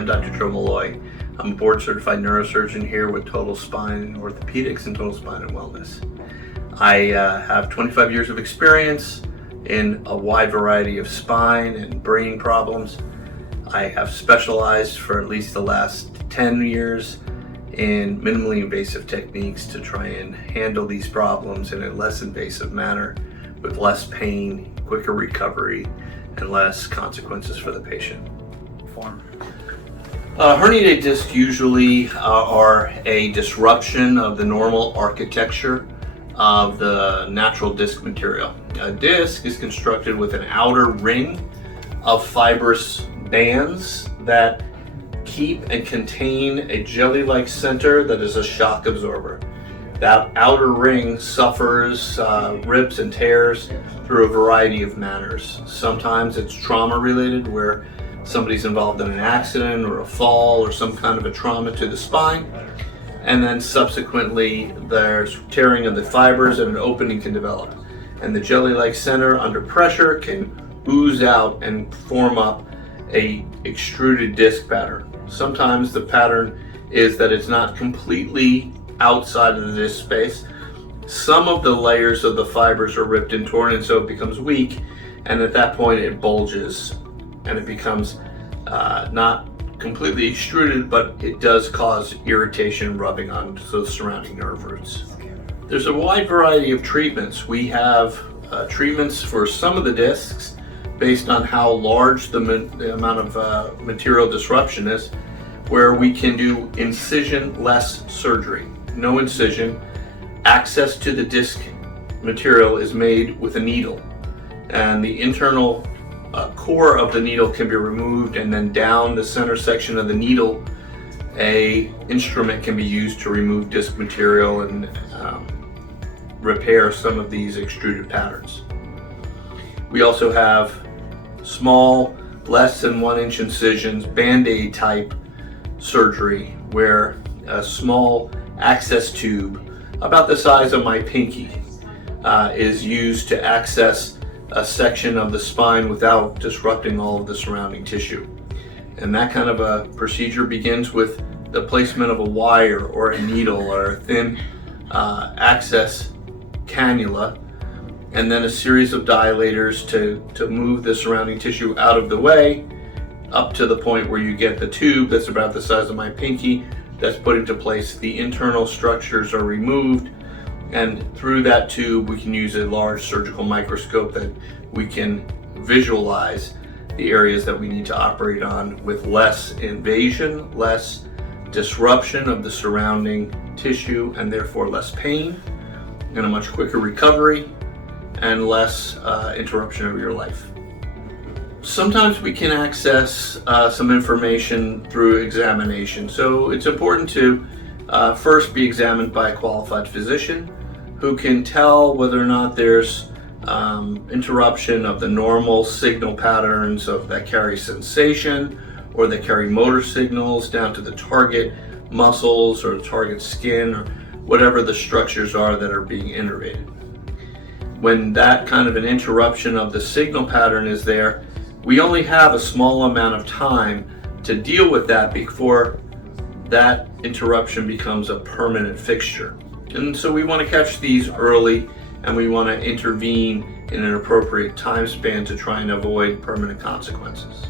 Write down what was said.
I'm Dr. Joe Molloy. I'm a board certified neurosurgeon here with Total Spine Orthopedics and Total Spine and Wellness. I have 25 years of experience in a wide variety of spine and brain problems. I have specialized for at least the last 10 years in minimally invasive techniques to try and handle these problems in a less invasive manner with less pain, quicker recovery, and less consequences for the patient. Herniated discs usually are a disruption of the normal architecture of the natural disc material. A disc is constructed with an outer ring of fibrous bands that keep and contain a jelly-like center that is a shock absorber. That outer ring suffers rips and tears through a variety of manners. Sometimes it's trauma-related, where somebody's involved in an accident or a fall or some kind of a trauma to the spine, and then subsequently there's tearing of the fibers and an opening can develop. And the jelly-like center under pressure can ooze out and form up a extruded disc pattern. Sometimes the pattern is that it's not completely outside of the disc space. Some of the layers of the fibers are ripped and torn, and so it becomes weak, and at that point it bulges and it becomes not completely extruded, but it does cause irritation rubbing on the surrounding nerve roots. There's a wide variety of treatments. We have treatments for some of the discs based on how large the amount of material disruption is, where we can do incision-less surgery. No incision. Access to the disc material is made with a needle, and the internal core of the needle can be removed, and then down the center section of the needle a instrument can be used to remove disc material and repair some of these extruded patterns. We also have small, less than 1-inch incisions, Band-Aid type surgery, where a small access tube about the size of my pinky is used to access a section of the spine without disrupting all of the surrounding tissue. And that kind of a procedure begins with the placement of a wire or a needle or a thin access cannula, and then a series of dilators to move the surrounding tissue out of the way, up to the point where you get the tube that's about the size of my pinky that's put into place. The internal structures are removed, and through that tube we can use a large surgical microscope that we can visualize the areas that we need to operate on with less invasion, less disruption of the surrounding tissue, and therefore less pain, and a much quicker recovery, and less interruption of your life. Sometimes we can access some information through examination. So it's important to first be examined by a qualified physician who can tell whether or not there's interruption of the normal signal patterns that carry sensation or that carry motor signals down to the target muscles or the target skin or whatever the structures are that are being innervated. When that kind of an interruption of the signal pattern is there, we only have a small amount of time to deal with that before that interruption becomes a permanent fixture. And so we want to catch these early, and we want to intervene in an appropriate time span to try and avoid permanent consequences.